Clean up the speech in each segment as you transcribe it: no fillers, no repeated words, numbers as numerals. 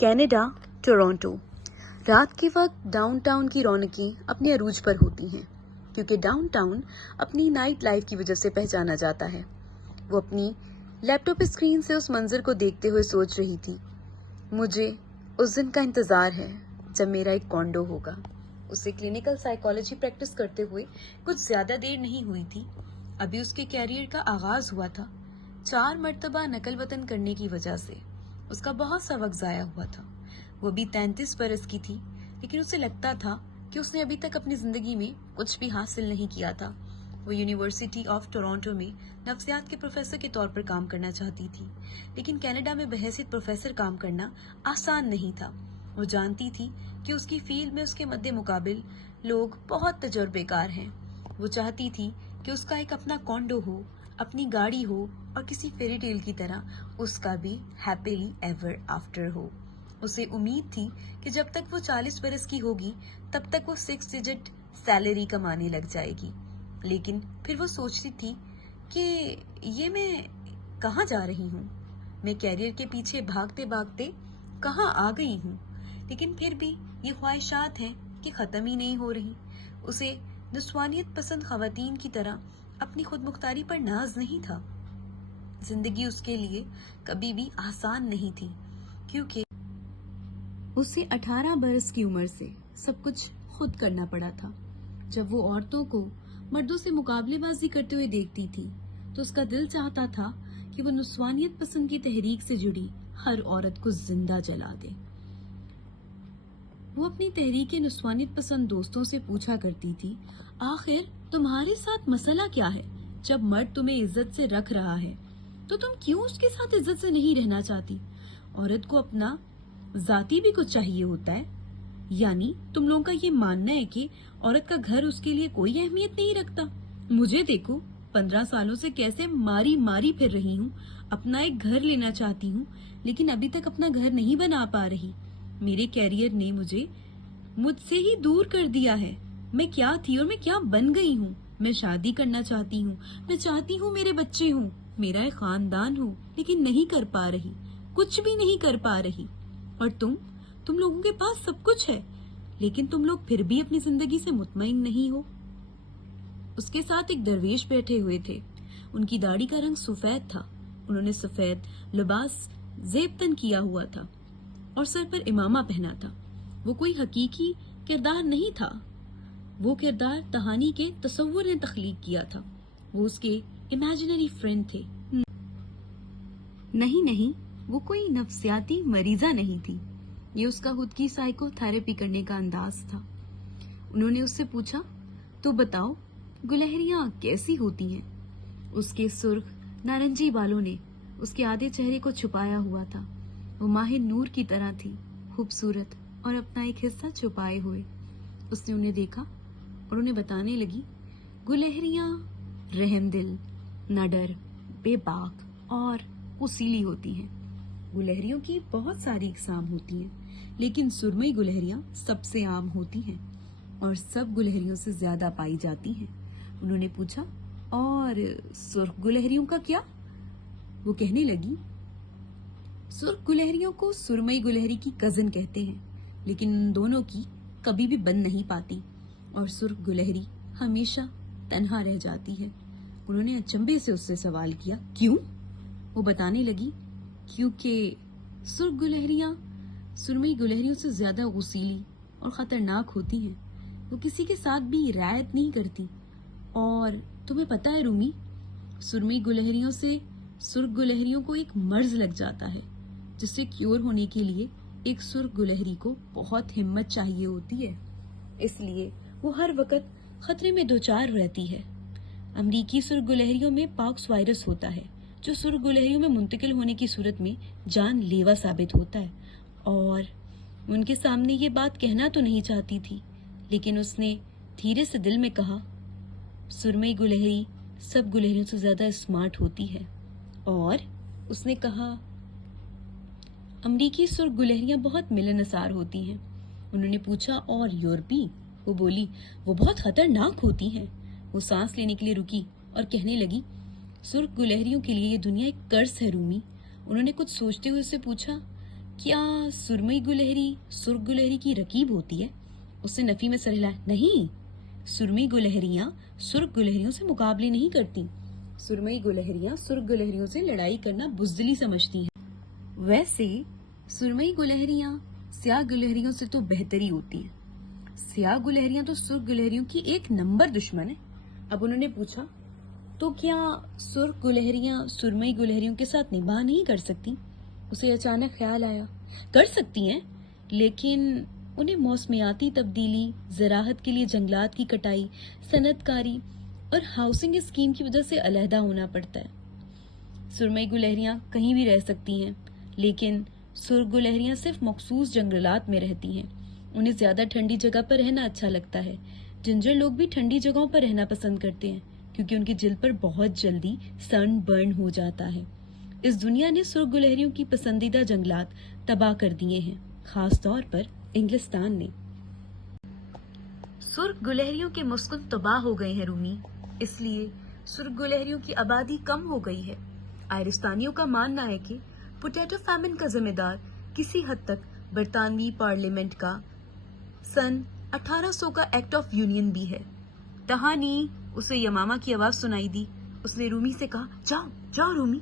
Canada, Toronto. رات کے وقت ڈاؤن ٹاؤن کی رونقیں اپنے عروج پر ہوتی ہیں کیونکہ ڈاؤن ٹاؤن اپنی نائٹ لائف کی وجہ سے پہچانا جاتا ہے۔ وہ اپنی لیپ ٹاپ اسکرین سے اس منظر کو دیکھتے ہوئے سوچ رہی تھی، مجھے اس دن کا انتظار ہے جب میرا ایک کانڈو ہوگا۔ اسے کلینکل سائیکالوجی پریکٹس کرتے ہوئے کچھ زیادہ دیر نہیں ہوئی تھی، ابھی اس کے کیریئر کا آغاز ہوا تھا۔ 4 مرتبہ نقل وطن کرنے کی وجہ سے اس کا بہت سا وقت ضائع ہوا تھا۔ وہ بھی 33 برس کی تھی، لیکن اسے لگتا تھا کہ اس نے ابھی تک اپنی زندگی میں کچھ بھی حاصل نہیں کیا تھا۔ وہ یونیورسٹی آف ٹورانٹو میں نفسیات کے پروفیسر کے طور پر کام کرنا چاہتی تھی، لیکن کینیڈا میں بحیثیت پروفیسر کام کرنا آسان نہیں تھا۔ وہ جانتی تھی کہ اس کی فیلڈ میں اس کے مد مقابل لوگ بہت تجربے کار ہیں۔ وہ چاہتی تھی کہ اس کا ایک اپنا کانڈو ہو، اپنی گاڑی ہو اور کسی فیری ٹیل کی طرح اس کا بھی ہیپیلی ایور آفٹر ہو۔ اسے امید تھی کہ جب تک وہ 40 برس کی ہوگی تب تک وہ 6 ڈجٹ سیلری کمانے لگ جائے گی، لیکن پھر وہ سوچتی تھی کہ یہ میں کہاں جا رہی ہوں، میں کیریئر کے پیچھے بھاگتے بھاگتے کہاں آ گئی ہوں۔ لیکن پھر بھی یہ خواہشات ہیں کہ ختم ہی نہیں ہو رہی۔ اسے نسوانیت پسند خواتین کی طرح اپنی خود مختاری پر ناز نہیں تھا۔ زندگی اس کے لیے کبھی بھی آسان نہیں تھی کیونکہ اسے 18 برس کی عمر سے سب کچھ خود کرنا پڑا تھا۔ جب وہ عورتوں کو مردوں سے مقابلے بازی کرتے ہوئے دیکھتی تھی تو اس کا دل چاہتا تھا کہ وہ نسوانیت پسند کی تحریک سے جڑی ہر عورت کو زندہ جلا دے۔ وہ اپنی تحریک نسوانیت پسند دوستوں سے پوچھا کرتی تھی، آخر تمہارے ساتھ مسئلہ کیا ہے؟ جب مرد تمہیں عزت سے رکھ رہا ہے تو تم کیوں اس کے ساتھ عزت سے نہیں رہنا چاہتی؟ عورت کو اپنا ذاتی بھی کچھ چاہیے ہوتا ہے۔ یعنی تم لوگوں کا یہ ماننا ہے کہ عورت کا گھر اس کے لیے کوئی اہمیت نہیں رکھتا؟ مجھے دیکھو، 15 سالوں سے کیسے ماری پھر رہی ہوں، اپنا ایک گھر لینا چاہتی ہوں لیکن ابھی تک اپنا گھر نہیں بنا پا رہی۔ میرے کیریئر نے مجھ سے ہی دور کر دیا ہے۔ میں کیا تھی اور میں کیا بن گئی ہوں؟ میں شادی کرنا چاہتی ہوں، میں چاہتی ہوں میرے بچے ہوں، میرا ایک خاندان ہو، لیکن نہیں کر پا رہی، کچھ بھی نہیں کر پا رہی۔ اور تم لوگوں کے پاس سب کچھ ہے، لیکن تم لوگ پھر بھی اپنی زندگی سے مطمئن نہیں ہو۔ اس کے ساتھ ایک درویش بیٹھے ہوئے تھے، ان کی داڑھی کا رنگ سفید تھا، انہوں نے سفید لباس زیب تن کیا ہوا تھا اور سر پر امامہ پہنا تھا۔ وہ کوئی حقیقی کردار نہیں تھا، وہ کردار تہانی کے تصور نے تخلیق کیا تھا۔ وہ اس کے امیجنری فرینڈ تھے۔ نہیں، وہ کوئی نفسیاتی مریضہ نہیں تھی، یہ اس کا خود کی سائیکو تھراپی کرنے کا انداز تھا۔ انہوں نے اس سے پوچھا، تو بتاؤ گلہریاں کیسی ہوتی ہیں؟ اس کے سرخ نارنجی بالوں نے اس کے آدھے چہرے کو چھپایا ہوا تھا۔ وہ ماہ نور کی طرح تھی، خوبصورت اور اپنا ایک حصہ چھپائے ہوئے۔ اس نے انہیں دیکھا اور انہیں بتانے لگی، گلہریاں رحم دل، نڈر، بے باک اور وسیلی ہوتی ہیں۔ گلہریوں کی بہت ساری اقسام ہوتی ہیں، لیکن سرمئی گلہریاں سب سے عام ہوتی ہیں اور سب گلہریوں سے زیادہ پائی جاتی ہیں۔ انہوں نے پوچھا، اور سرخ گلہریوں کا کیا؟ وہ کہنے لگی، سرخ گلہریوں کو سرمئی گلہری کی کزن کہتے ہیں، لیکن ان دونوں کی کبھی بھی بن نہیں پاتی اور سرخ گلہری ہمیشہ تنہا رہ جاتی ہے۔ انہوں نے اچنبے سے اس سے سوال کیا، کیوں؟ وہ بتانے لگی، کیونکہ سرخ گلہریاں سرمئی گلہریوں سے زیادہ غسیلی اور خطرناک ہوتی ہیں۔ وہ کسی کے ساتھ بھی رعایت نہیں کرتی، اور تمہیں پتہ ہے رومی، سرمئی گلہریوں سے سرخ گلہریوں کو ایک مرض لگ جاتا ہے جس سے کیور ہونے کے لیے ایک سرخ گلہری کو بہت ہمت چاہیے ہوتی ہے، اس لیے وہ ہر وقت خطرے میں دوچار رہتی ہے۔ امریکی سرخ گلہریوں میں پاکس وائرس ہوتا ہے جو سرخ گلہریوں میں منتقل ہونے کی صورت میں جان لیوا ثابت ہوتا ہے، اور ان کے سامنے یہ بات کہنا تو نہیں چاہتی تھی، لیکن اس نے دھیرے سے دل میں کہا، سرمئی گلہری سب گلہریوں سے زیادہ اسمارٹ ہوتی ہے۔ اور اس نے کہا، امریکی سرخ گلہریاں بہت ملنسار ہوتی ہیں۔ انہوں نے پوچھا، اور یورپی؟ وہ بولی، وہ بہت خطرناک ہوتی ہیں۔ وہ سانس لینے کے لیے رکی اور کہنے لگی، سرخ گلہریوں کے لیے یہ دنیا ایک کرس ہے رومی۔ انہوں نے کچھ سوچتے ہوئے اس سے پوچھا، क्या सुरमई गुलहरी सुर्ख गुलहरी की रकीब होती है? उसने नफी में सर हिलाया। नहीं, सुरमई गुलहरियां सुर्ख गुलहरियों से मुकाबले नहीं करती। सुरमई गुलहरियां सुर्ख गुलहरियों से लड़ाई करना बुज़दिली समझती हैं। वैसे सुरमई गुलहरियां स्याह गुलहरियों से तो बेहतरी होती हैं। स्याह गुलहरियां तो सुर्ख गुलहरियों की एक नंबर दुश्मन है। अब उन्होंने पूछा, तो क्या सुर्ख गुलहरियां सुरमई गुलहरियों के साथ निभाह नहीं कर सकती? उसे अचानक ख्याल आया, कर सकती हैं, लेकिन उन्हें मौसमियाती तब्दीली, ज़राअत के लिए जंगलात की कटाई, सनतकारी और हाउसिंग स्कीम की वजह से अलहदा होना पड़ता है। सुरमई गुलहरियां कहीं भी रह सकती हैं, लेकिन सुर्ख गुलहरियां सिर्फ मखसूस जंगलात में रहती हैं। उन्हें ज्यादा ठंडी जगह पर रहना अच्छा लगता है। जिंजर लोग भी ठंडी जगहों पर रहना पसंद करते हैं, क्योंकि उनकी जिल्द पर बहुत जल्दी सन बर्न हो जाता है। इस दुनिया ने सुर्ख गुलहरियों की पसंदीदा जंगलात तबाह कर दिए हैं, खास तौर पर इंग्लिस्तान ने। सुर्ख गुलहरियों के मुस्कुन तबाह हो गए हैं रूमी, इसलिए सुर्ख गुलहरियों की आबादी कम हो गई है। आयरिस्तानियों का मानना है कि पोटैटो फैमिन का जिम्मेदार किसी हद तक बरतानवी पार्लियामेंट का सन 1800 का एक्ट ऑफ यूनियन भी है। तहानी, उसे यमामा की आवाज सुनाई दी। उसने रूमी से कहा, जाओ जाओ रूमी,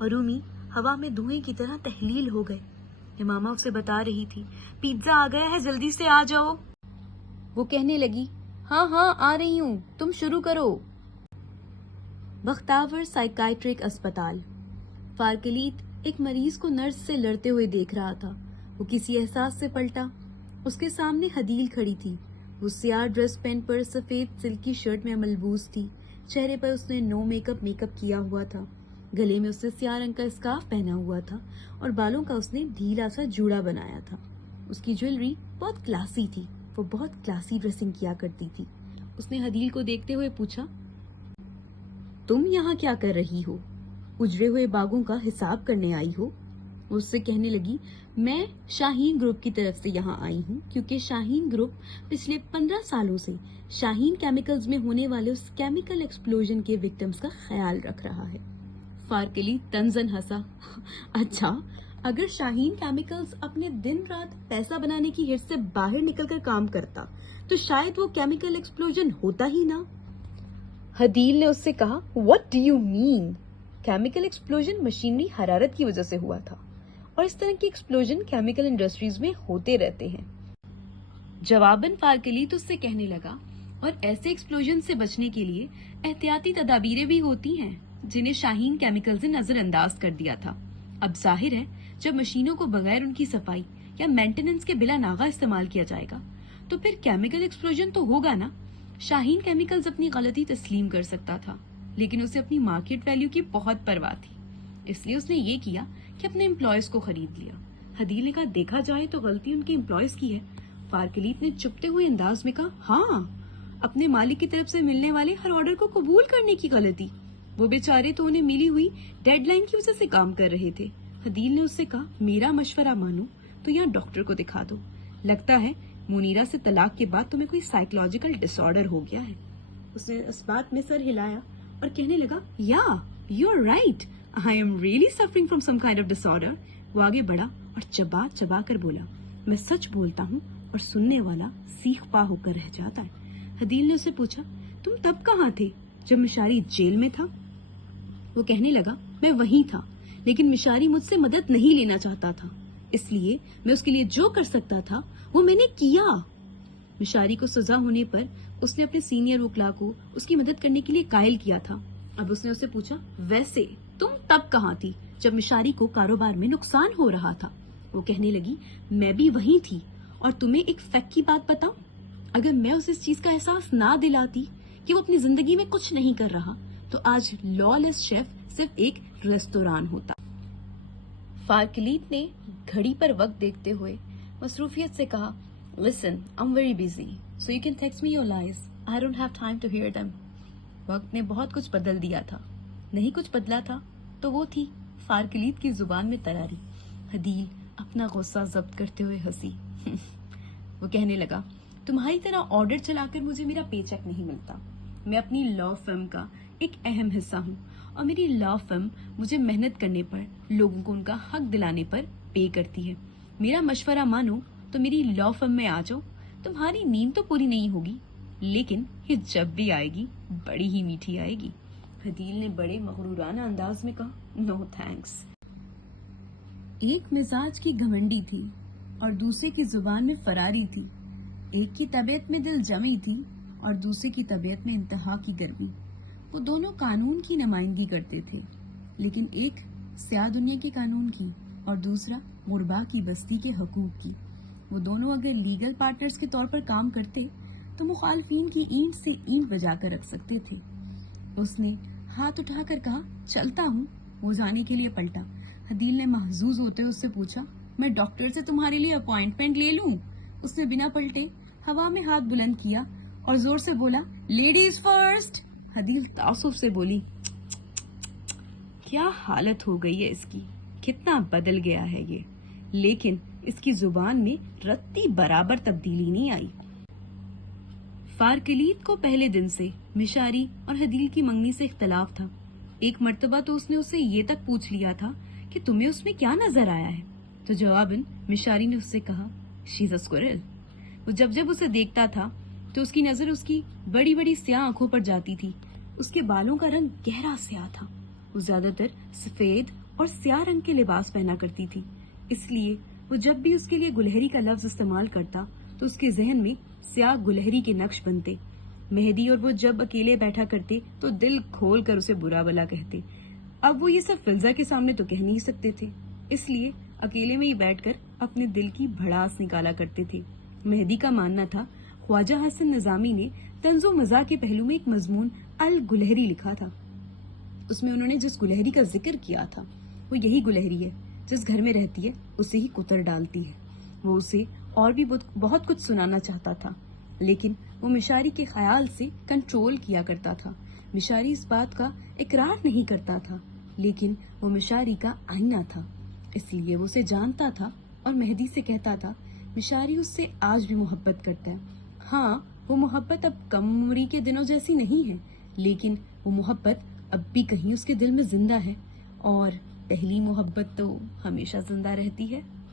और रूमी हवा में धुएं की तरह तहलील हो गए। यमामा उसे बता रही थी, पिज्जा आ गया है, जल्दी से आ जाओ। वो कहने लगी, हाँ हाँ आ रही हूँ, तुम शुरू करो। बख्तावर साइकाइट्रिक अस्पताल। फारकलीत एक मरीज को नर्स से लड़ते हुए देख रहा था। वो किसी एहसास से पलटा। उसके सामने हदील खड़ी थी। वो स्याह ड्रेस पहन पर सफेद सिल्क की शर्ट में मलबूस थी। चेहरे पर उसने नो मेकअप किया हुआ था। गले में उसने स्याह रंग का स्कार्फ पहना हुआ था और बालों का उसने ढीला सा जूड़ा बनाया था। उसकी ज्वेलरी बहुत क्लासी थी। वो बहुत क्लासी ड्रेसिंग किया करती थी। उसने हदील को देखते हुए पूछा, तुम यहाँ क्या कर रही हो? उजड़े हुए बागों का हिसाब करने आई हो? उससे कहने लगी, मैं शाहीन ग्रुप की तरफ से यहाँ आई हूँ, क्योंकि शाहीन ग्रुप पिछले 15 सालों से शाहीन केमिकल्स में होने वाले उस केमिकल एक्सप्लोजन के विक्टिम्स का ख्याल रख रहा है। फारकली तंजन हंसा। अच्छा, अगर शाहीन केमिकल्स अपने दिन रात पैसा बनाने की हिर्स से बाहर निकलकर काम करता, तो शायद वो केमिकल एक्सप्लोजन होता ही ना। हदील ने उससे कहा, what do you mean? Chemical explosion machinery हरारत की वजह से हुआ था, और इस तरह के एक्सप्लोजन केमिकल इंडस्ट्रीज में होते रहते हैं। जवाबन फारकली तो उससे कहने लगा, और ऐसे एक्सप्लोजन से बचने के लिए एहतियाती तदाबीरें भी होती हैं, जिन्हें शाहीन केमिकल्स ने नजरअंदाज कर दिया था। अब जाहिर है, जब मशीनों को बगैर उनकी सफाई या मेंटेनेंस के बिला नागा इस्तेमाल किया जाएगा, तो फिर केमिकल एक्सप्लोजन तो होगा ना। शाहीन केमिकल्स अपनी गलती तस्लीम कर सकता था, लेकिन उसे अपनी मार्केट वैल्यू की बहुत परवाह थी, इसलिए उसने ये किया कि अपने एम्प्लॉयज को खरीद लिया। हदील ने कहा, देखा जाए तो गलती उनके एम्प्लॉयज की है। फारकलीत ने चुपते हुए अंदाज में कहा, हाँ, अपने मालिक की तरफ से मिलने वाले हर ऑर्डर को कबूल करने की गलती। वो बेचारे तो उन्हें मिली हुई डेडलाइन की वजह से काम कर रहे थे। हदील ने उससे कहा, मेरा मशवरा मानो तो यहाँ डॉक्टर को दिखा दो। लगता है मुनीरा से तलाक के बाद तुम्हें कोई साइकोलॉजिकल डिसऑर्डर हो गया है। उसने इस बात में सर हिलाया और कहने लगा, yeah you are right, I am really suffering from some kind of disorder. वो आगे बढ़ा और चबा चबा कर बोला, मैं सच बोलता हूँ और सुनने वाला सीख पा होकर रह जाता है। हदील ने उससे पूछा, तुम तब कहाँ थे जब मिशारी जेल में था? वो कहने लगा, मैं वहीं था, लेकिन मिशारी मुझसे मदद नहीं लेना चाहता था, इसलिए मैं उसके लिए जो कर सकता था वो मैंने किया। मिशारी को सजा होने पर उसने अपने सीनियर वकला को उसकी मदद करने के लिए कायल किया था। अब उसने उससे पूछा, वैसे तुम तब कहाँ थी जब मिशारी को कारोबार में नुकसान हो रहा था? वो कहने लगी, मैं भी वहीं थी, और तुम्हें एक फैक्ट की बात बताऊं, अगर मैं उसे इस चीज का एहसास ना दिलाती कि वो अपनी जिंदगी में कुछ नहीं कर रहा, तो आज लॉलेस शेफ सिर्फ एक रेस्तोरां होता। फारकलीत ने घड़ी पर वक्त देखते हुए मसरूफियत से कहा, listen, I am very busy, so you can text me your lies, I don't have time to hear them. वक्त ने बहुत कुछ बदल दिया था, नहीं कुछ बदला था तो वो थी फारकलीत की जुबान में तरारी। हदील अपना गुस्सा जब्त करते हुए हंसी। वो कहने लगा, तुम्हारी तरह ऑर्डर चलाकर मुझे मेरा पेचेक नहीं मिलता। मैं अपनी लॉ फर्म का एक अहम हिस्सा हूँ, और मेरी लॉ फर्म मुझे मेहनत करने पर, लोगों को उनका हक दिलाने पर पे करती है। मेरा मशवरा मानो तो मेरी लॉ फर्म में आ जाओ। तुम्हारी नींद तो पूरी नहीं होगी, लेकिन ये जब भी आएगी बड़ी ही मीठी आएगी। हदील ने बड़े मगरूराना अंदाज में कहा, नो थैंक्स। एक मिजाज की घमंडी थी और दूसरे की जुबान में फरारी थी। एक की तबीयत में दिल जमी थी और दूसरे की तबीयत में इंतहा की गर्मी। वो दोनों कानून की नुमाइंदगी करते थे, लेकिन एक स्याह दुनिया के कानून की और दूसरा मुरबा की बस्ती के हकूक की। वो दोनों अगर लीगल पार्टनर्स के तौर पर काम करते तो मुखालफिन की ईंट से ईंट बजा कर रख सकते थे। उसने हाथ उठाकर कहा, चलता हूँ। वो जाने के लिए पलटा। हदील ने महजूज होते उससे पूछा, मैं डॉक्टर से तुम्हारे लिए अपॉइंटमेंट ले लूं? उसने बिना पलटे हवा में हाथ बुलंद किया और जोर से बोला, लेडीज फर्स्ट। हदील तासुफ से बोली, क्या हालत हो गई है इसकी, कितना बदल गया है ये। लेकिन इसकी जुबान में रत्ती बराबर तब्दीली नहीं आई। फारकलीद को पहले दिन से मिशारी और हदील की मंगनी से इख्तलाफ था। एक मर्तबा तो उसने उससे ये तक पूछ लिया था कि तुम्हें उसमें क्या नजर आया है, तो जवाबन मिशारी ने उससे कहा, शी इज अ स्क्विरल। वो जब जब उसे देखता था तो उसकी नजर उसकी बड़ी बड़ी स्याह आंखों पर जाती थी। उसके बालों का रंग गहरा स्याह था। वो ज्यादातर सफेद और स्याह रंग के लिबास पहना करती थी, इसलिए वो जब भी उसके लिए गुलहरी का लफ्ज इस्तेमाल करता तो उसके जहन में स्याह गुलहरी के नक्श बनते। मेहदी और वो जब अकेले बैठा करते तो दिल खोल कर उसे बुरा भला कहते। अब वो ये सब फिल्जा के सामने तो कह नहीं सकते थे, इसलिए अकेले में ही बैठकर अपने दिल की भड़ास निकाला करते थे। मेहदी का मानना था ख्वाजा हसन निजामी ने तंजो मज़ा के पहलू में एक मजमून अल गुलहरी लिखा था। उसमें उन्होंने जिस गुलहरी का जिक्र किया था वो यही गुलहरी है जिस घर में रहती है उसे ही कुतर डालती है। वो उसे और भी बहुत कुछ सुनाना चाहता था, लेकिन वो मिशारी के ख्याल से कंट्रोल किया करता था। मिशारी इस बात का इकरार नहीं करता था, लेकिन वो मिशारी का आईना था, इसलिए वो उसे जानता था और मेहदी से कहता था, मिशारी उससे आज भी मोहब्बत करता है। हाँ, वो मोहब्बत अब कम उम्री के दिनों जैसी नहीं है, लेकिन वो मोहब्बत अब भी कहीं उसके दिल में जिंदा है, और पहली मोहब्बत तो हमेशा जिंदा रहती है।